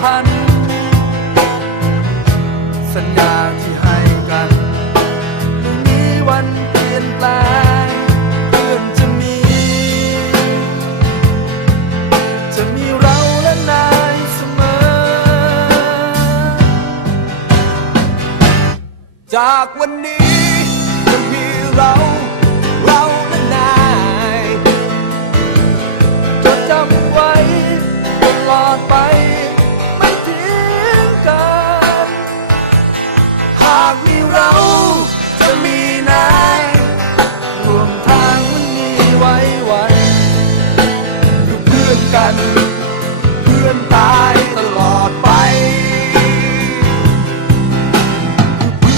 พัน สัญญาที่ให้กันไม่มีวันเปลี่ยนแปลงเพื่อนจะมี จะมีเราและนายเสมอ จากวันนี้จะมีเราเรา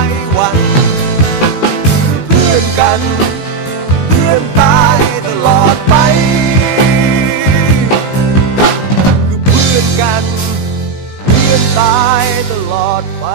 ายวันเพื่อนกัน เพื่อนตายตลอดไปเพื่อนกัน เพื่อนตายตลอดไป